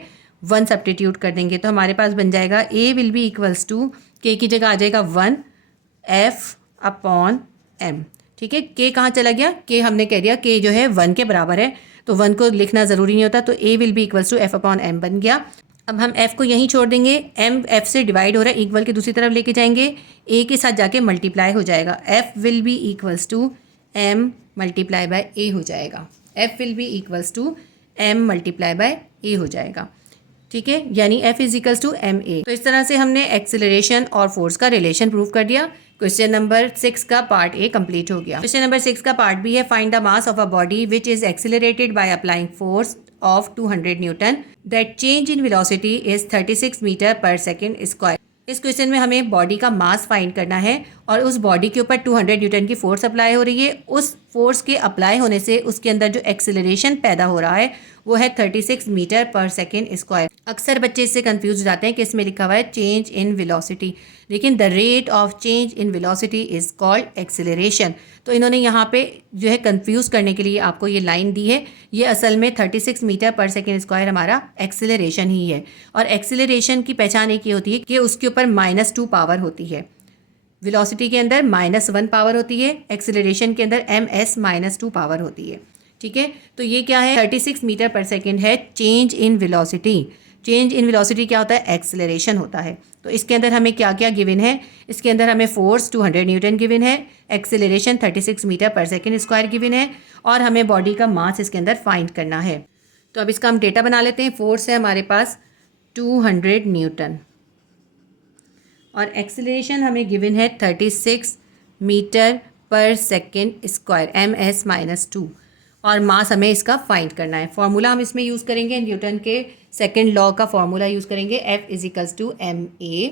1 सब्स्टिट्यूट कर देंगे, तो हमारे पास बन जाएगा A will be equals to, K की जगह आ जाएगा 1 F अपॉन M, ठीक है, के कहाँ चला गया, के हमने कह दिया के जो है 1 के बराबर है, तो 1 को लिखना ज़रूरी नहीं होता, तो A will be equals to F upon M बन गया। अब हम एफ को यहीं छोड़ देंगे, एम एफ से डिवाइड हो रहा है, इक्वल के दूसरी तरफ लेके जाएंगे, ए के साथ जाके मल्टीप्लाई हो जाएगा, F will be equals to M multiply by A हो जाएगा, F will be equals to M multiply by A हो जाएगा। ठीक है, यानी F is equals to M A. तो इस तरह से हमने एक्सेलरेशन और फोर्स का रिलेशन प्रूव कर दिया। क्वेश्चन नंबर 6 का पार्ट ए कंप्लीट हो गया। क्वेश्चन नंबर 6 का पार्ट बी है, find the mass of a body which is accelerated by applying force of 200 newton that change in velocity is 36 metre per second square. इस question में हमें body का mass find करना है और उस बॉडी के ऊपर 200 न्यूटन की फोर्स अप्लाई हो रही है। उस फोर्स के अप्लाई होने से उसके अंदर जो एक्सेलरेशन पैदा हो रहा है वो है 36 मीटर पर सेकेंड स्क्वायर। अक्सर बच्चे इससे कंफ्यूज हो जाते हैं कि इसमें लिखा हुआ है चेंज इन वेलोसिटी, लेकिन the rate of change in velocity is called acceleration. तो इन्होंने यहाँ पे जो है कंफ्यूज करने के लिए आपको ये लाइन दी है। ये असल में 36 मीटर पर सेकेंड स्क्वायर हमारा एक्सेलरेशन ही है, और एक्सेलरेशन की पहचान एक ये होती है कि उसके ऊपर -2 पावर होती है। वेलोसिटी के अंदर -1 पावर होती है, एक्सेलरेशन के अंदर ms -2 पावर होती है। ठीक है, तो ये क्या है, 36 मीटर पर सेकेंड है change in velocity. Change in velocity क्या होता है, एक्सेलरेशन होता है। तो इसके अंदर हमें क्या क्या गिवन है, इसके अंदर हमें फोर्स 200 न्यूटन गिवन है, acceleration 36 metre per second square given है, और हमें बॉडी का मास इसके अंदर फाइंड करना है। तो अब इसका हम डेटा बना लेते हैं। फोर्स है हमारे पास 200 न्यूटन और एक्सेलरेशन हमें गिवन है 36 metre per second square ms-2, और मास हमें इसका फाइंड करना है। फॉर्मूला हम इसमें यूज़ करेंगे, न्यूटन के सेकंड लॉ का फॉर्मूला यूज़ करेंगे, F is equals to ma।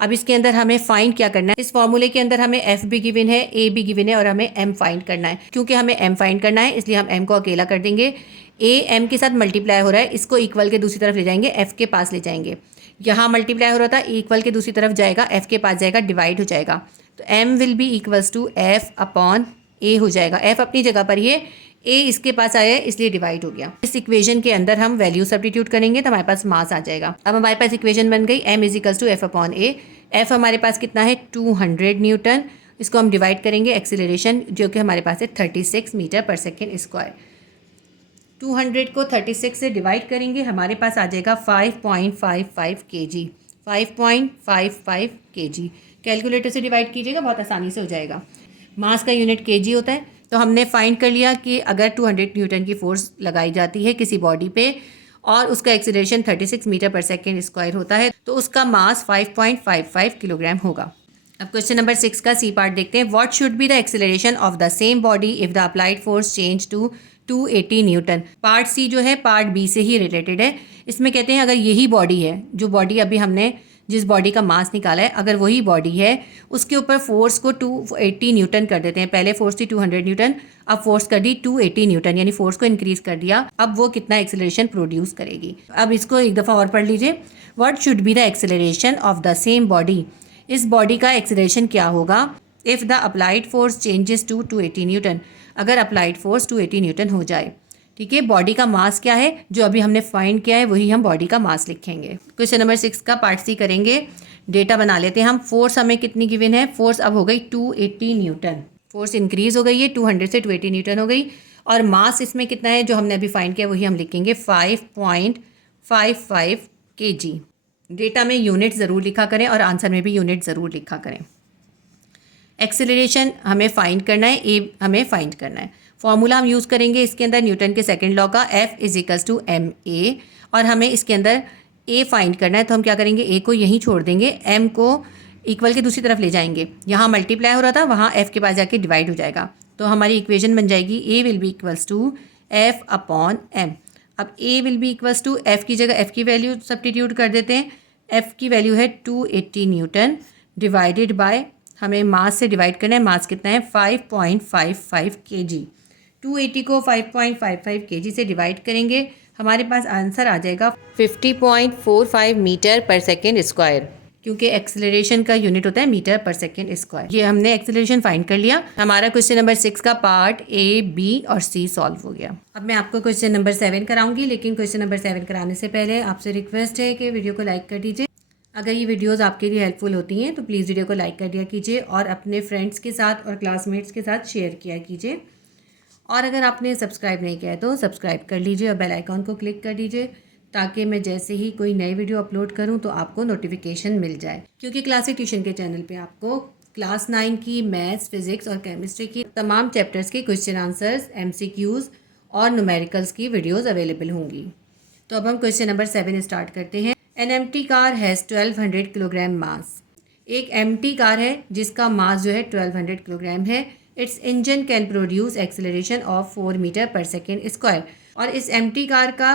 अब इसके अंदर हमें फाइंड क्या करना है, इस फॉर्मूले के अंदर हमें F भी गिवन है, A भी गिवन है, और हमें M फाइंड करना है। क्योंकि हमें M फाइंड करना है इसलिए हम M को अकेला कर देंगे। A M के साथ मल्टीप्लाई हो रहा है, इसको इक्वल के दूसरी तरफ ले जाएंगे, F के पास ले जाएंगे। यहाँ मल्टीप्लाई हो रहा था, इक्वल के दूसरी तरफ जाएगा, F के पास जाएगा, डिवाइड हो जाएगा। तो M will be equals to F upon A हो जाएगा। F अपनी जगह पर ही है, A इसके पास आया है इसलिए डिवाइड हो गया। इस इक्वेशन के अंदर हम वैल्यू सब्स्टिट्यूट करेंगे तो हमारे पास मास आ जाएगा। अब हमारे पास इक्वेशन बन गई, M is equals to F upon A। F हमारे पास कितना है, 200 न्यूटन। इसको हम डिवाइड करेंगे एक्सीलरेशन जो कि हमारे पास है 36 मीटर पर सेकेंड स्क्वायर। 200 को 36 से डिवाइड करेंगे, हमारे पास आ जाएगा 5.55 kg। 5.55 kg कैलकुलेटर से डिवाइड कीजिएगा, बहुत आसानी से हो जाएगा। मास का यूनिट kg होता है। तो हमने फाइंड कर लिया कि अगर 200 न्यूटन की फोर्स लगाई जाती है किसी बॉडी पे और उसका acceleration 36 metre per second square होता है तो उसका मास 5.55 किलोग्राम होगा। अब क्वेश्चन नंबर 6 का सी पार्ट देखते हैं। What should be the acceleration of the same body if the applied force change to 280 newton. Part C जो है पार्ट बी से ही रिलेटेड है। इसमें कहते हैं अगर यही बॉडी है, जो बॉडी अभी हमने जिस बॉडी का मास निकाला है, अगर वही बॉडी है उसके ऊपर फोर्स को 280 न्यूटन कर देते हैं। पहले फोर्स थी 200 न्यूटन, अब फोर्स कर दी 280 न्यूटन, यानी फोर्स को इंक्रीज कर दिया। अब वो कितना एक्सेलरेशन प्रोड्यूस करेगी। अब इसको एक दफ़ा और पढ़ लीजिए। What should be the acceleration of the same body. इस बॉडी का एक्सेलरेशन क्या होगा if the applied force changes to 280 newton. अगर अप्लाइड फोर्स 280 न्यूटन हो जाए, ठीक है। बॉडी का मास क्या है, जो अभी हमने फाइंड किया है वही हम बॉडी का मास लिखेंगे। क्वेश्चन नंबर 6 का पार्ट सी करेंगे। डेटा बना लेते हैं हम। फोर्स हमें कितनी गिवन है, फोर्स अब हो गई 280 न्यूटन। फोर्स इंक्रीज हो गई है, 200 से 280 न्यूटन हो गई। और मास इसमें कितना है जो हमने अभी फाइंड किया वही हम लिखेंगे 5.55 kg। डेटा में यूनिट ज़रूर लिखा करें और आंसर में भी यूनिट ज़रूर लिखा करें। एक्सेलरेशन हमें फाइंड करना है, ए हमें फाइंड करना है। फॉर्मूला हम यूज़ करेंगे इसके अंदर न्यूटन के सेकंड लॉ का, F is equals to ma। और हमें इसके अंदर a फाइंड करना है तो हम क्या करेंगे, a को यहीं छोड़ देंगे, m को इक्वल के दूसरी तरफ ले जाएंगे। यहाँ मल्टीप्लाई हो रहा था, वहाँ f के पास जाके डिवाइड हो जाएगा। तो हमारी इक्वेशन बन जाएगी a will be equals to F upon m। अब a will be equals to F की जगह F की वैल्यू सब्स्टिट्यूट कर देते हैं। F की वैल्यू है 280 न्यूटन डिवाइडेड बाय, हमें मास से डिवाइड करना है। मास कितना है 5.55 kg। 280 को 5.55 kg से डिवाइड करेंगे, हमारे पास आंसर आ जाएगा 50.45 मीटर पर सेकेंड स्क्वायर, क्योंकि एक्सेलरेशन का यूनिट होता है मीटर पर सेकेंड स्क्वायर। ये हमने एक्सेलरेशन फाइंड कर लिया। हमारा क्वेश्चन नंबर 6 का पार्ट A, B और C सॉल्व हो गया। अब मैं आपको क्वेश्चन नंबर 7 कराऊंगी, लेकिन क्वेश्चन नंबर 7 कराने से पहले आपसे रिक्वेस्ट है कि वीडियो को लाइक कर दीजिए। अगर ये वीडियोस आपके लिए हेल्पफुल होती हैं तो प्लीज़ वीडियो को लाइक कर दिया कीजिए और अपने फ्रेंड्स के साथ और क्लासमेट्स के साथ शेयर किया कीजिए। और अगर आपने सब्सक्राइब नहीं किया है तो सब्सक्राइब कर लीजिए और बेल आइकॉन को क्लिक कर दीजिए, ताकि मैं जैसे ही कोई नई वीडियो अपलोड करूं तो आपको नोटिफिकेशन मिल जाए। क्योंकि क्लासिक ट्यूशन के चैनल पे आपको क्लास 9 की मैथ्स, फिजिक्स और केमिस्ट्री की तमाम चैप्टर्स के क्वेश्चन आंसर्स, MCQs और न्यूमेरिकल्स की वीडियोज़ अवेलेबल होंगी। तो अब हम क्वेश्चन नंबर 7 स्टार्ट करते हैं। An empty car has 1200 kilogram mass. एक एम्प्टी कार है जिसका मास जो है 1200 किलोग्राम है। Its engine can produce acceleration of 4 metre per second square. और इस एम्प्टी कार का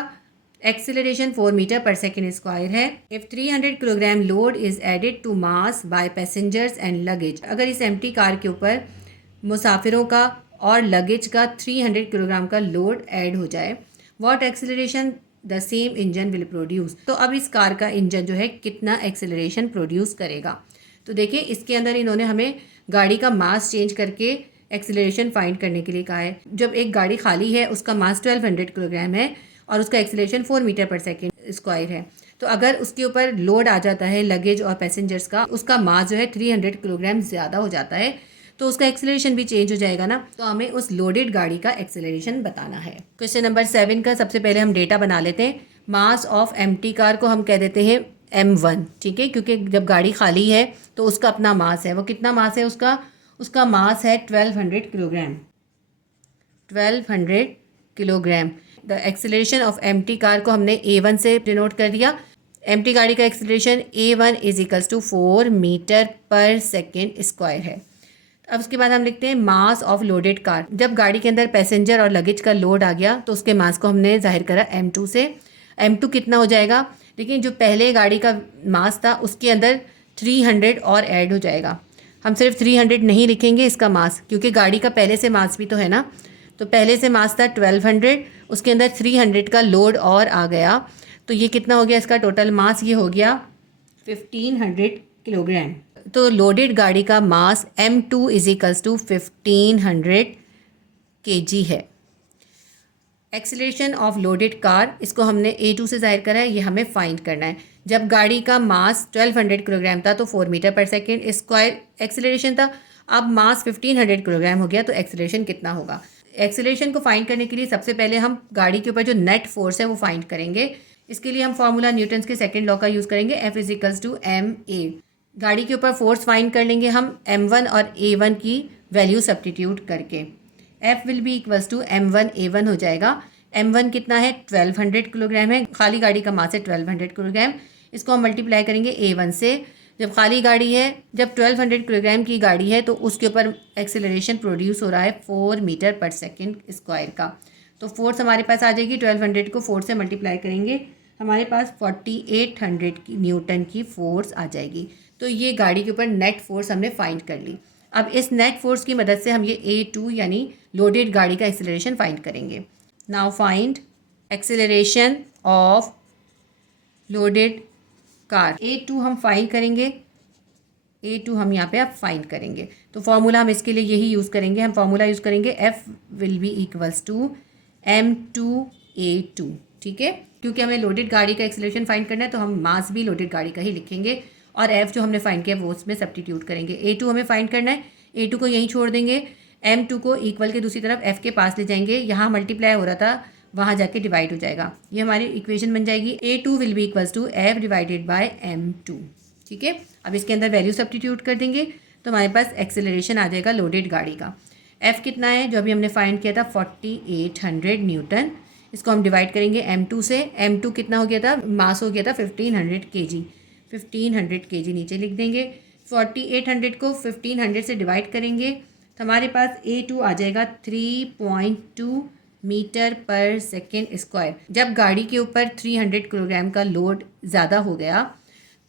acceleration 4 metre per second square है। If 300 kilogram load is added to mass by passengers and luggage. अगर इस एम्प्टी कार के ऊपर मुसाफिरों का और लगेज का 300 किलोग्राम का लोड ऐड हो जाए, what acceleration the same engine will produce. तो अब इस कार का इंजन जो है कितना एक्सेलरेशन प्रोड्यूस करेगा। तो देखिए इसके अंदर इन्होंने हमें गाड़ी का मास चेंज करके एक्सेलरेशन फाइंड करने के लिए कहा है। जब एक गाड़ी खाली है, उसका मास 1200 किलोग्राम है और उसका acceleration 4 metre per second square है, तो अगर उसके ऊपर लोड आ जाता है लगेज और पैसेंजर्स का, उसका मास जो है 300 किलोग्राम ज़्यादा हो जाता है, तो उसका एक्सेलरेशन भी चेंज हो जाएगा ना। तो हमें उस लोडेड गाड़ी का एक्सेलरेशन बताना है। क्वेश्चन नंबर 7 का सबसे पहले हम डेटा बना लेते हैं। मास ऑफ एम्प्टी कार को हम कह देते हैं M1, ठीक है, क्योंकि जब गाड़ी खाली है तो उसका अपना मास है। वो कितना मास है उसका मास है 1200 kilogram. 1200 kilogram. The acceleration of empty car को हमने A1 से डिनोट कर दिया। एम्प्टी गाड़ी का acceleration A1 is equals to 4 metre per second square है। अब उसके बाद हम लिखते हैं मास ऑफ लोडेड कार। जब गाड़ी के अंदर पैसेंजर और लगेज का लोड आ गया तो उसके मास को हमने जाहिर करा M2 से। M2 कितना हो जाएगा, लेकिन जो पहले गाड़ी का मास था उसके अंदर 300 और ऐड हो जाएगा। हम सिर्फ 300 नहीं लिखेंगे इसका मास, क्योंकि गाड़ी का पहले से मास भी तो है ना। तो पहले से मास था 1200, उसके अंदर 300 का लोड और आ गया, तो ये कितना हो गया इसका टोटल मास, ये हो गया 1500 किलोग्राम। तो लोडेड गाड़ी का mass M2 is equals to 1500 kg है। एक्सेलरेशन ऑफ लोडेड कार, इसको हमने A2 से जाहिर करा है, ये हमें फाइंड करना है। जब गाड़ी का मास 1200 किलोग्राम था तो 4 metre per second square acceleration था। अब मास 1500 किलोग्राम हो गया तो एक्सेलरेशन कितना होगा। एक्सेलरेशन को फाइंड करने के लिए सबसे पहले हम गाड़ी के ऊपर जो नेट फोर्स है वो फाइंड करेंगे। इसके लिए हम फॉर्मूला न्यूटन्स के सेकेंड लॉ का यूज़ करेंगे, F is equals to ma। गाड़ी के ऊपर फोर्स फाइंड कर लेंगे हम M1 और A1 की वैल्यू सब्स्टिट्यूट करके। F will be equals to M1 A1 हो जाएगा। M1 कितना है 1200 किलोग्राम है, खाली गाड़ी का मास है 1200 किलोग्राम। इसको हम मल्टीप्लाई करेंगे A1 से। जब खाली गाड़ी है, जब 1200 किलोग्राम की गाड़ी है तो उसके ऊपर एक्सेलरेशन प्रोड्यूस हो रहा है 4 मीटर पर सेकेंड स्क्वायर का। तो फोर्स हमारे पास आ जाएगी, 1200 को 4 से मल्टीप्लाई करेंगे, हमारे पास 4800 की न्यूटन की फोर्स आ जाएगी। तो ये गाड़ी के ऊपर नेट फोर्स हमने फाइंड कर ली। अब इस नेट फोर्स की मदद से हम ये A2 यानी लोडेड गाड़ी का एक्सेलरेशन फाइंड करेंगे। Now find acceleration of loaded car. A2 हम फाइंड करेंगे, A2 हम यहाँ पे अब फाइंड करेंगे। तो फॉर्मूला हम इसके लिए यही यूज़ करेंगे, हम फॉर्मूला यूज़ करेंगे F will be equals to M2A2, ठीक है। क्योंकि हमें लोडेड गाड़ी का एक्सेलरेशन फाइंड करना है तो हम मास भी लोडेड गाड़ी का ही लिखेंगे और F जो हमने फाइंड किया वो उसमें सब्स्टिट्यूट करेंगे। A2 हमें फाइंड करना है, A2 को यहीं छोड़ देंगे, M2 को इक्वल के दूसरी तरफ F के पास ले जाएंगे, यहाँ मल्टीप्लाई हो रहा था वहाँ जाके डिवाइड हो जाएगा, ये हमारी इक्वेशन बन जाएगी। A2 will be equals to F divided by M2, ठीक है। अब इसके अंदर वैल्यू सब्स्टिट्यूट कर देंगे तो हमारे पास एक्सेलरेशन आ जाएगा लोडेड गाड़ी का। F कितना है जो अभी हमने फाइंड किया था 4800 न्यूटन। इसको हम डिवाइड करेंगे M2 से। M2 कितना हो गया था, मास हो गया था 1500 kg। 1500 kg नीचे लिख देंगे। 4800 को 1500 से डिवाइड करेंगे तो हमारे पास A2 आ जाएगा 3.2 मीटर पर सेकेंड स्क्वायर। जब गाड़ी के ऊपर 300 किलोग्राम का लोड ज़्यादा हो गया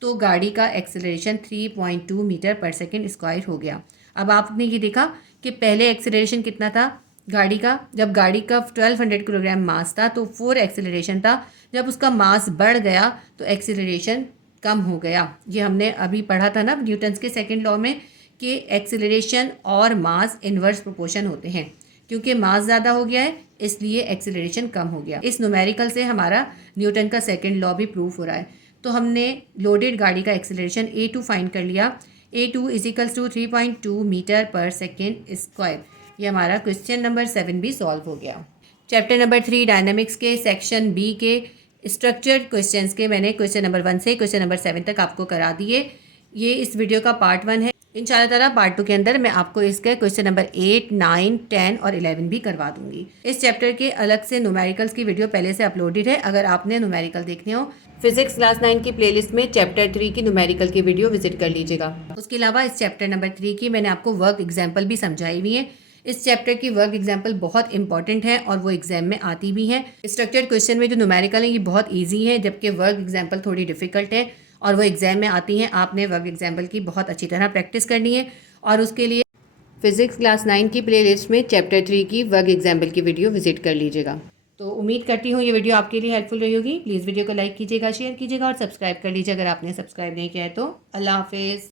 तो गाड़ी का acceleration 3.2 metre per second square हो गया। अब आपने ये देखा कि पहले एक्सेलरेशन कितना था गाड़ी का, जब गाड़ी का 1200 किलोग्राम मास था तो 4 एक्सेलरेशन था। जब उसका मास बढ़ गया तो एक्सेलरेशन कम हो गया। ये हमने अभी पढ़ा था ना न्यूटन्स के सेकेंड लॉ में कि एक्सेलरेशन और मास इन्वर्स प्रोपोर्शन होते हैं। क्योंकि मास ज़्यादा हो गया है इसलिए एक्सेलरेशन कम हो गया। इस न्यूमेरिकल से हमारा न्यूटन का सेकेंड लॉ भी प्रूफ हो रहा है। तो हमने लोडेड गाड़ी का एक्सेलरेशन A2 फाइंड कर लिया। A2 equals to 3.2 metre per second square. ये हमारा क्वेश्चन नंबर 7 भी सॉल्व हो गया। चैप्टर नंबर 3 डायनामिक्स के सेक्शन बी के स्ट्रक्चर्ड क्वेश्चंस के मैंने क्वेश्चन नंबर 1 से क्वेश्चन नंबर 7 तक आपको करा दिए। ये इस वीडियो का पार्ट 1 है। इंशाल्लाह ताला पार्ट 2 के अंदर मैं आपको इसके क्वेश्चन नंबर 8, 9, 10 और 11 भी करवा दूंगी। इस चैप्टर के अलग से न्यूमेरिकल्स की वीडियो पहले से अपलोडेड है। अगर आपने न्यूमेरिकल देखने हो फिजिक्स क्लास 9 की प्लेलिस्ट में चैप्टर 3 की न्यूमेरिकल की वीडियो विजिट कर लीजिएगा। उसके अलावा इस चैप्टर नंबर 3 की मैंने आपको वर्क एग्जाम्पल भी समझाई हुई है। इस चैप्टर की वर्क एग्जाम्पल बहुत इंपॉर्टेंट है और वो एग्जाम में आती भी है। स्ट्रक्चर्ड क्वेश्चन में जो न्यूमेरिकल है ये बहुत ईजी है, जबकि वर्क एग्जाम्पल थोड़ी डिफिकल्ट है और वो एग्जाम में आती हैं। आपने वर्क एग्जाम्पल की बहुत अच्छी तरह प्रैक्टिस करनी है और उसके लिए फिजिक्स क्लास 9 की प्लेलिस्ट में चैप्टर 3 की वर्क एग्जाम्पल की वीडियो विजिट कर लीजिएगा। तो उम्मीद करती हूँ ये वीडियो आपके लिए हेल्पफुल रही होगी। प्लीज़ वीडियो को लाइक कीजिएगा, शेयर कीजिएगा और सब्सक्राइब कर लीजिए अगर आपने सब्सक्राइब नहीं किया है तो। अल्लाह हाफिज़।